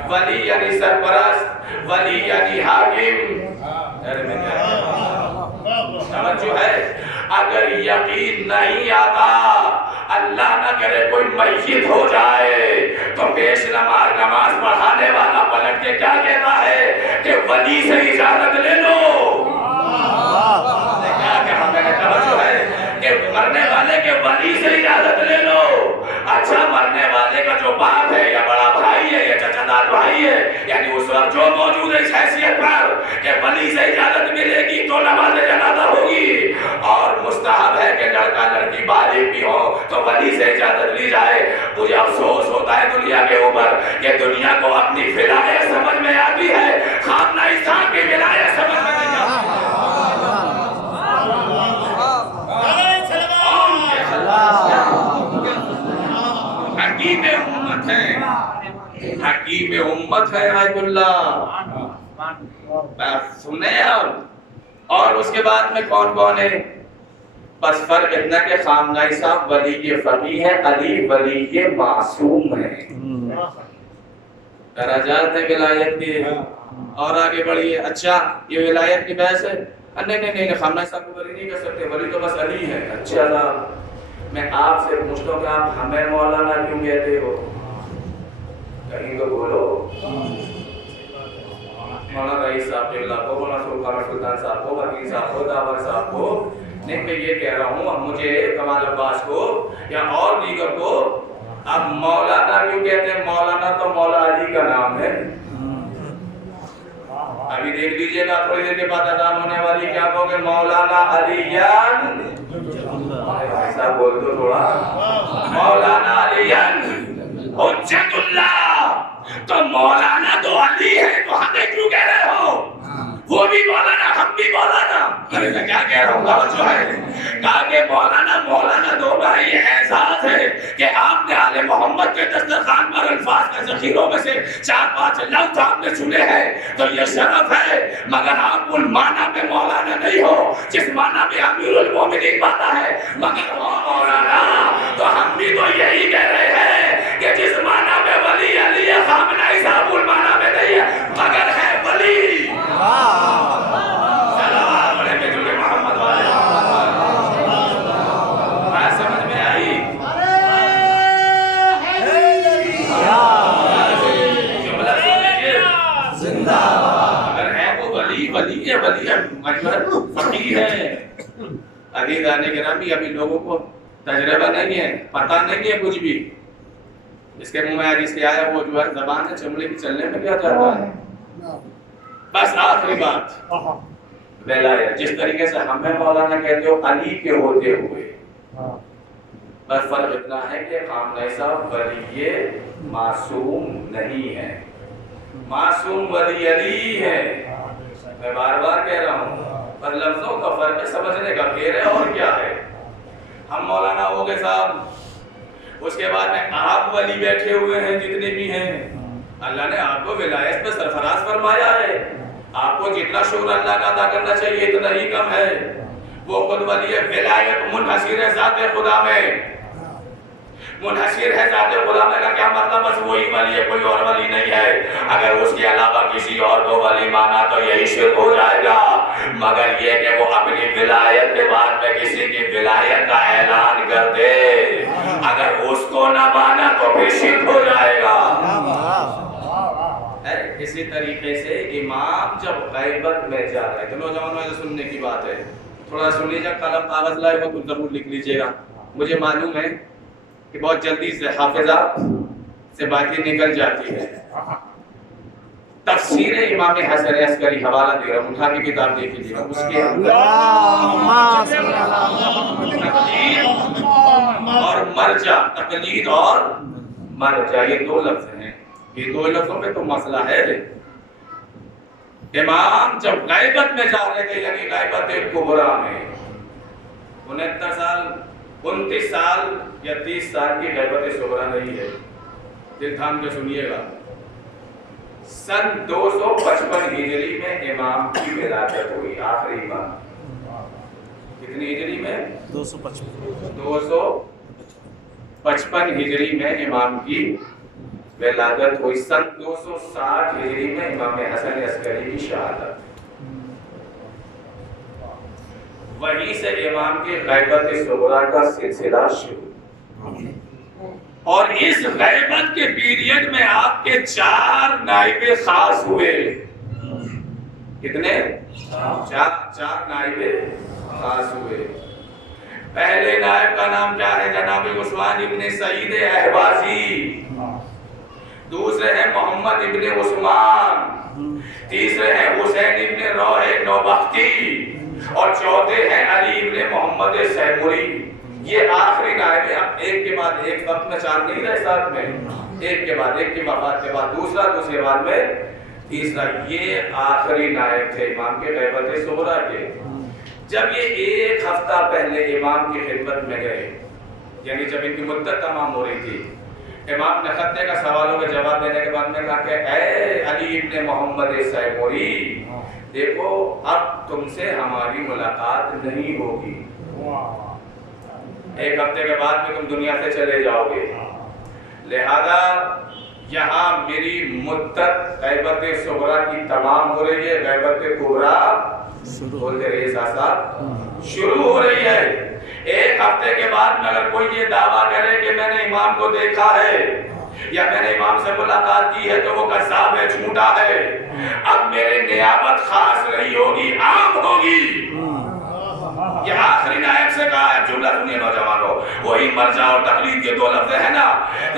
ولی یعنی سرپرست، ولی یعنی حاکم. سمجھو ہے اگر یقین نہیں آتا، اللہ نہ کرے کوئی میت ہو جائے تو پیش نماز پڑھانے والا پلٹ کے کیا کہتا ہے کہ ولی سے اجازت لے لو. کیا کہا میں نے؟ توجہ ہے کہ مرنے والے کے ولی سے اجازت لے لو. اچھا مرنے والے کا جو باپ ہے یا بڑا بھائی ہے یا چچا دار بھائی ہے، یعنی اس وقت جو موجود ہے اس حیثیت پر کہ ولی سے اجازت ملے گی تو نماز جنازہ ہوگی. اور مستحب ہے کہ لڑکا لڑکی بالغ بھی ہو تو ولی سے اجازت لی جائے. مجھے افسوس ہوتا ہے دنیا کے اوپر کہ دنیا کو اپنی ولایت سمجھ میں آتی ہے، خامنہ اسلام کی ولایت سمجھ میں نہیں آتی. حکیم امت ہے، حکیم امت ہے آیت اللہ. سنیں اور اس کے بعد میں کون کون ہے؟ بس فرق اتنا کہ خامنہ صاحب ولی فقیہ ہے، علی ولی معصوم ہے. درجات ہے ولایت کے. اور آگے بڑھیے. اچھا یہ ولایت کی بحث ہے. نہیں خامنہ صاحب کو ولی نہیں کر سکتے، ولی تو بس علی ہے. اچھا میں آپ سے پوچھتا ہوں کہ آپ ہمیں مولانا کیوں کہتے ہو؟ کہیں تو بولو. مولانا رئیس صاحب کو، مولانا سلطان صاحب کو، وکیل صاحب کو، داور صاحب کو نہیں. میں یہ کہہ رہا ہوں اب مجھے کمال عباس کو یا اور دیگر کو اب مولانا کیوں کہتے ہیں؟ مولانا تو مولا علی کا نام ہے. ابھی دیکھ لیجئے گا تھوڑی دیر کے بعد اذان ہونے والی، کیا کہو گے؟ مولانا علیان. بھائی صاحب بول دو تھوڑا. مولانا علیان حجت اللہ. تو مولانا تو علی ہے تو ہمیں کیوں کہہ رہے ہو؟ وہ بھی مولانا، ہم بھی مولانا. ارے میں کیا کہہ رہا ہوں جو ہے کہا کہ مولانا دو بھائی اعزاز ہے کہ آپ نے آل محمد کے دسترخوان پر الفاظ کے ذخیروں میں سے 4-5 لفظ آپ نے سنے ہیں تو یہ شرف ہے. مگر آپ ان معنی میں مولانا نہیں ہو جس معنی میں امیر المومنین باتا ہے. مگر وہ مولانا تو ہم بھی تو یہی کہہ رہے ہیں کہ جس معنی میں ولی علی خامنہ صاحب ان معنی میں نہیں ہے مگر ہے ولی. ابھی لوگوں کو تجربہ نہیں ہے، پتہ نہیں ہے کچھ بھی. اس کے منہ میں آج اس کے آیا وہ جو ہے زبان ہے چمڑے کی چلنے میں کیا جاتا ہے. بس آخری بات ولایت. جس طریقے سے ہمیں مولانا کہتے ہو علی کے ہوتے ہوئے، بس فرق اتنا ہے کہ خامنہ صاحب ولی معصوم نہیں ہے. معصوم ولی علی ہے. میں بار بار کہہ رہا ہوں پر لفظوں کا فرق سمجھنے کا پھیر ہے اور کیا ہے. ہم مولانا ہو گئے صاحب، اس کے بعد میں آپ ولی بیٹھے ہوئے ہیں جتنے بھی ہیں. اللہ نے آپ کو ولایت پہ سرفراز فرمایا ہے. آپ کو جتنا شکر اللہ کا ادا کرنا چاہیے اتنا ہی کم ہے. وہ خود ولی ولایت منحصر ذات خدا میں. منحصر ہے ذات غلام کا کیا مطلب؟ بس وہی ولی ہے، کوئی اور ولی نہیں ہے. اگر اس کے علاوہ کسی اور کو ولی مانا تو یہی شرک ہو جائے گا. مگر یہ کہ وہ اپنی ولایت کے بعد میں کسی کی ولایت کا اعلان کر دے، اگر اس کو نہ مانا تو پھر شرک ہو جائے گا. اسی طریقے سے امام جب غیبت میں جا رہا ہے، تو نوجوانوں ایسے سننے کی بات ہے، تھوڑا سن لیجیے، قلم کاغذ لائے ہو تو ضرور لکھ لیجیے گا. مجھے معلوم ہے کہ بہت جلدی سے حافظہ سے باتیں نکل جاتی ہے. تفسیر امام حسن عسکری حوالہ دے رہا ہوں، اٹھا کے کتاب دیکھ لیجیے گا. اس کے اندر اور مرجع، تقلید اور مرجع، یہ دو لفظ ہیں. یہ دو لفظوں میں تو مسئلہ ہے. امام جب غیبت میں جا رہے تھے، یعنی غیبت کبریٰ میں 29 سال یا 30 سال کی غیبت صغریٰ رہی ہے. دل تھام کے سنیے گا. سن 255 ہجری میں امام کی ولادت ہوئی، آخری بار. کتنی ہجری میں؟ 255 ہجری میں امام کی ولادت ہوئی. سن 260 ہجری میں امام حسن عسکری کی شہادت. وہیں سے امام کی غیبت صغریٰ کا سلسلہ شروع. اور اس غیبت کے پیریڈ میں آپ کے 4 نائب خاص ہوئے. کتنے؟ 4 نائب خاص ہوئے. پہلے نائب کا نام کیا ہے؟ جناب عثمان ابن سعید اہوازی. دوسرے ہیں محمد ابن عثمان. تیسرے ہیں حسین ابن روح نوبختی. اور چوتھے ہیں علی ابن محمد سیموری. یہ آخری نائب ہے. اب ایک کے بعد ایک، وقت میں 4 نہیں رہے ساتھ میں، ایک کے بعد ایک کی وفات کے بعد دوسرا، دوسرے بعد میں تیسرا. یہ آخری نائب تھے امام کے غیبت صغریٰ کے. جب یہ 1 ہفتہ پہلے امام کی خدمت میں گئے، یعنی جب ان کی مدت تمام ہو رہی تھی، امام نے خطے کا سوالوں کا جواب دینے کے بعد میں کہا کہ اے علی ابن محمد سیموری، دیکھو اب تم سے ہماری ملاقات نہیں ہوگی. 1 ہفتے کے بعد میں تم دنیا سے چلے جاؤ گے، لہذا یہاں میری مدت غیبت صغریٰ کی تمام ہو رہی ہے، غیبت کبریٰ بولتے رہیے ساتھ ساتھ شروع ہو رہی ہے. 1 ہفتے کے بعد میں اگر کوئی یہ دعویٰ کرے کہ میں نے امام کو دیکھا ہے یا میں نے امام سے ملاقات کی ہے تو وہ کذاب ہے، جھوٹا ہے. اب میرے نیابت خاص نہیں ہوگی، عام ہوگی. یہ آخری نائب سے کہا ہے. جملہ سنیے نوجوانوں، وہی مرجع اور تقلید کے 2 لفظ ہیں نا.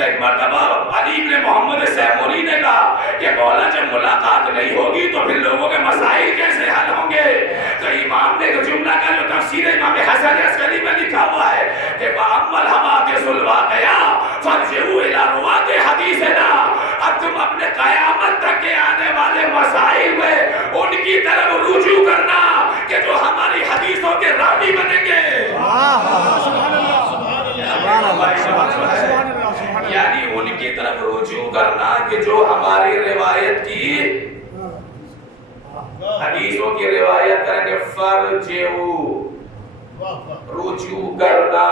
ایک مرتبہ علی ابن محمد سیموری نے کہا کہ مولا جب ملاقات نہیں ہوگی تو پھر لوگوں کے مسائل کیسے حل ہوں گے؟ تو امام نے جملہ کا جو تفسیر امام حسن عسکری میں لکھا ہوا ہے کہ وَأَمَّا الْحَوَادِثُ الْوَاقِعَةُ فَارْجِعُوا إِلَىٰ رُوَاةِ حَدِيثِنَا. اب تم اپنے قیامت تک کے آنے والے مسائل میں ان کی طرف رجوع کرنا کہ جو ہماری حدیثوں کے راوی بنیں گے. یعنی ان کی طرف رجوع کرنا کہ جو ہماری روایت کی حدیثوں کی روایت کریں گے. فرجعوا، رجوع کرنا.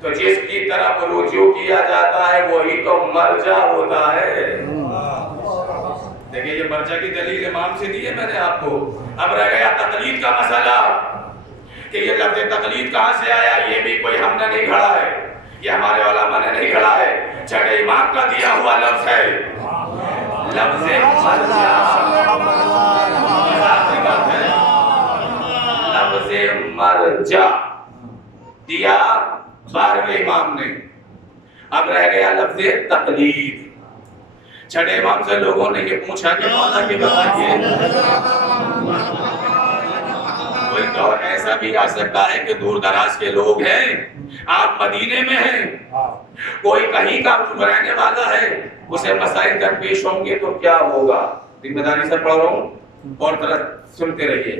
تو جس کی طرف رجوع کیا جاتا ہے وہی تو مرجع ہوتا ہے. دیکھیں یہ مرجع کی دلیل امام سے دی ہے میں نے آپ کو. اب رہ گیا تقلید کا مسئلہ کہ یہ لفظ تقلید کہاں سے آیا. یہ بھی کوئی ہم نے نہیں گھڑا ہے، یہ ہمارے علماء نے نہیں گھڑا ہے. چھٹے امام کا دیا ہوا لفظ ہے، لفظ مرجع. لفظ مرجع دیا 12ویں امام نے. اب رہ گیا لفظ تقلید. چھٹے امام سے لوگوں نے یہ پوچھا کہ مولا کے بتائیے، کوئی دور ایسا بھی آ سکتا ہے کہ دور دراز کے لوگ ہیں، آپ مدینے میں ہیں، کوئی کہیں کا رہنے والا ہے، اسے مسائل درپیش ہوں گے تو کیا ہوگا؟ ذمہ داری سے پڑھ رہا ہوں اور طرح سنتے رہیے.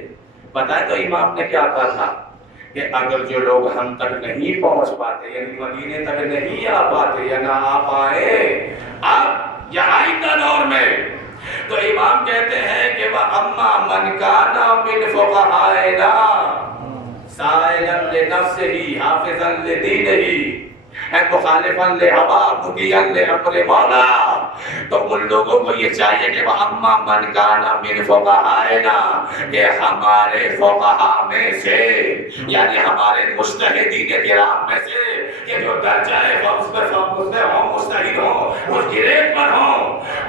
بتائیں تو امام نے کیا کہا تھا کہ اگر جو لوگ ہم تک نہیں پہنچ پاتے، یعنی مدینے تک نہیں آ پاتے یا نہ آ پائے اب یا آئندہ دور میں، تو امام کہتے ہیں کہ وَأَمَّا مَنْ كَانَ مِنْ فُقَهَائِنَا سَائِلًا لِنَفْسِهِ حَافِظًا لِدِينِهِ. ہے مخالفاً لہوا مطیعاً لامر مولا. تو ان لوگوں کو یہ چاہیے کہ وَأَمَّا مَنْ كَانَ مِنْ فُقَهَائِنَا کہ ہمارے فقہاء میں سے یعنی ہمارے مجتہدین کرام میں سے کہ جو درجہ اس میں ہوں مجتہد ہوں اس گریڈ پر ہوں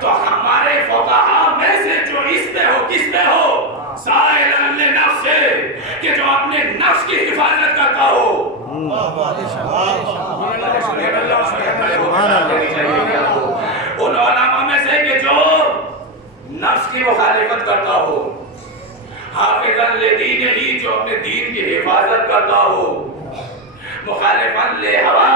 تو ہمارے فقہاء میں سے جو اس میں ہو کس میں ہو سائلاً لنفس کہ جو اپنے نفس کی حفاظت کرتا ہو. ان علماء میں سے کہ جو نفس کی مخالفت کرتا ہو حافظاً لدینہ جو اپنے دین کی حفاظت کرتا ہو مخالفاً لہوا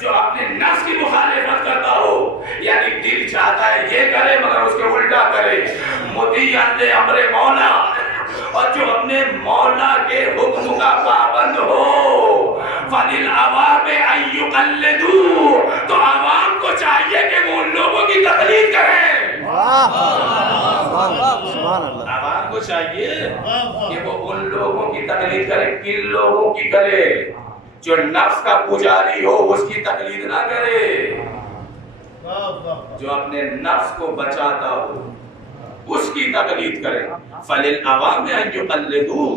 جو اپنے نفس کی مخالفت کرتا ہو یعنی دل چاہتا ہے یہ کرے مگر اس کے الٹا کرے مطیعاً لامر مولا اور جو اپنے مولا کے حکم کا پابند ہو فَلِلْعَوَامِ أَن يُقَلِّدُوا تو عوام کو چاہیے کہ وہ ان لوگوں کی تقلید کریں. عوام کو چاہیے کہ وہ ان لوگوں کی تقلید کریں. کن لوگوں کی کرے؟ جو نفس کا پجاری ہو اس کی تقلید نہ کرے. جو اپنے نفس کو بچاتا ہو اس کی تقلید کرے. فَلِلْعَوَامِ أَن يُقَلِّدُوا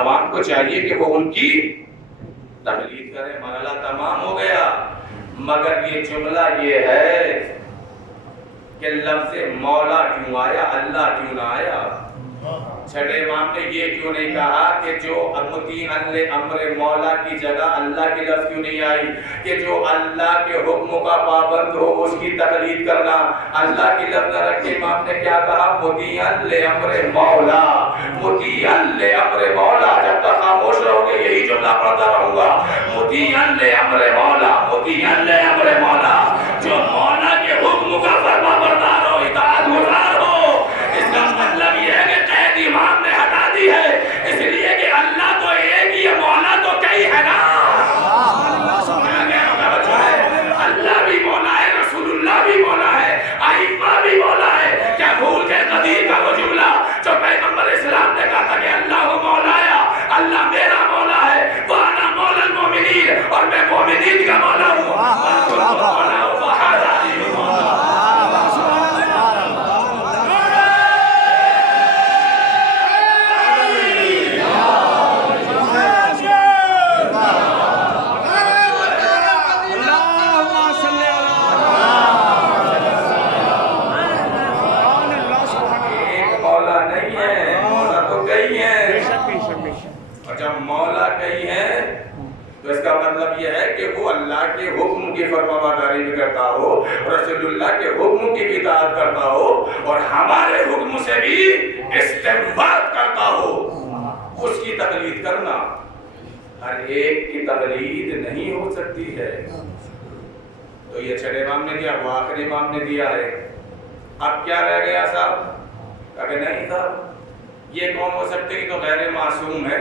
عوام کو چاہیے کہ وہ ان کی تقلید کریں. مرحلہ تمام ہو گیا مگر یہ جملہ یہ ہے کہ لفظ مولا کیوں آیا اللہ کیوں نہ آیا. چھٹے امام نے یہ کیوں نہیں کہا کہ جو مطیعاً لامر مولا کی جگہ اللہ کی لفظ کیوں نہیں آئی کہ جو اللہ کے حکم کا پابند ہو اس کی تقلید کرنا. اللہ کی لفظ نہ رکھے امام نے کیا کہا مطیعاً لامر مولا مطیعاً لامر مولا. جب تک خاموش رہو گے یہی جملہ پڑھتا رہوں گا مطیعاً لامر مولا مطیعاً لامر مولا جو مولا کے حکم کا فرما بردار ہو اطاعت گزار ہو. اس کا مطلب یہ ہے کہ قید امام نے ہٹا دی ہے اس لیے کہ اللہ تو ایک ہی ہے مولا تو کئی ہے نا. اللہ بھی مولا ہے رسول اللہ بھی مولا ہے ائمہ بھی مولا ہے. کیا بھول گئے قدیر کا وہ جملہ جو پیغمبر اسلام نے کہا تھا کہ اللہ مولایا اللہ میرا مولا ہے وانا مولا المؤمنین اور میں مومنین کا مولا ہوں. کے حکم کی فرمانبرداری بھی کرتا ہو رسول اللہ کے حکم کی اطاعت کرتا ہو اور ہمارے حکم سے بھی استنباط کرتا ہو اس کی تقلید کرنا. ہر ایک کی تقلید نہیں ہو سکتی ہے. تو یہ چھٹے امام نے دیا وہ آخری امام نے دیا ہے. اب کیا رہ گیا صاحب کہ نہیں صاحب یہ کون ہو سکتے کہ تو غیر معصوم ہے.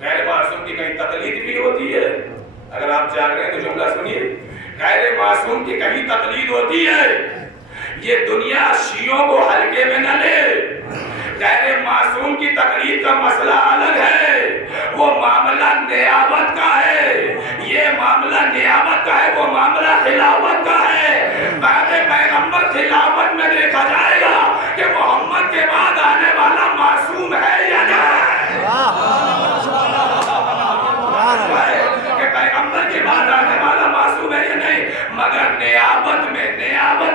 غیر معصوم کی کہیں تقلید بھی ہوتی ہے. اگر آپ جاگ رہے ہیں تو جملہ سنیے غیر معصوم کی کہیں تقلید ہوتی ہے. یہ دنیا شیعوں کو ہلکے میں نہ لے. غیر معصوم کی تقلید کا مسئلہ الگ ہے. وہ معاملہ نیابت کا ہے. یہ معاملہ نیابت کا ہے. وہ معاملہ خلافت کا ہے. بعد پیغمبر خلافت میں دیکھا جائے گا کہ محمد کے بعد آنے والا معصوم ہے یا نہیں. پیغمبر کے بعد آنے والا معصوم ہے یا نہیں. مگر نیابت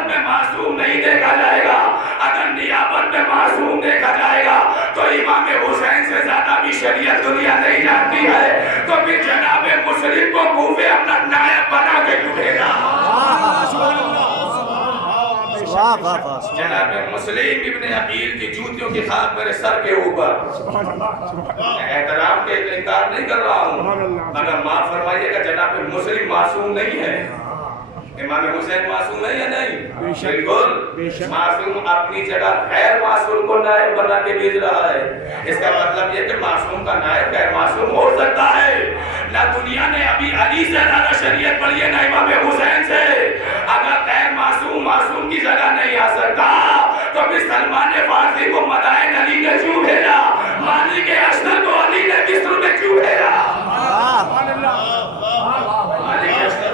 میں معصوم نہیں دیکھا جائے گا. اگر نیابت میں معصوم دیکھا جائے گا تو امام حسین سے زیادہ بھی شریعت دنیا نہیں جانتی ہے. تو پھر جناب مسلم کو کوفے اپنا نائب بنا کے کیوں بھیجا. جناب مسلم ابن عقیل کی جوتیوں کی خاک میرے سر کے اوپر. احترام کے انکار نہیں کر رہا ہوں مگر معاف فرمائیے گا جناب مسلم معصوم نہیں ہے. امام حسین معصوم ہے یا نہیں؟ بالکل معصوم اپنی جگہ غیر معصوم کو نائب بنا کے بھیج رہا ہے. اس کا مطلب یہ کہ معصوم کا نائب غیر معصوم ہو سکتا ہے. نہ دنیا نے ابھی علی سے زیادہ شریعت پڑھی ہے نہ امام حسین سے. اگر غیر معصوم کی جگہ نہیں آ سکتا تو پھر سلمان فارسی کو مدائن علی نے کیوں بھیجا. مالک اشتر کو علی نے مصر میں کیوں بھیجا. مالک اشتر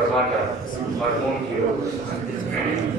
فرما کر مرحوم کی روح